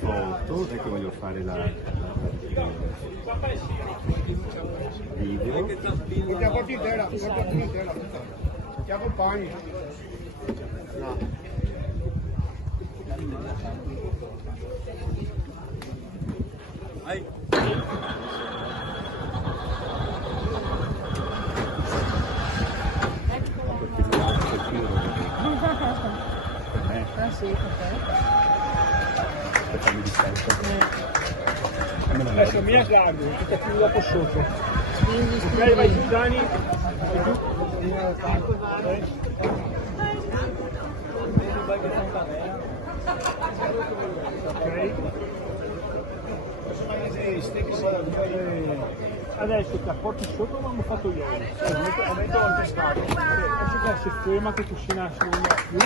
Foto, perché voglio fare la video. Porta porti intera, porta tu intera. Ti accompagni. No. Ah sì, ok. Adesso mia guardo, tutta più dopo sotto. Ok, vai giù Dani. Vai giù. Adesso ti apporti sotto come abbiamo fatto ieri. Aumento la testata. Adesso si ferma che cucina su una più.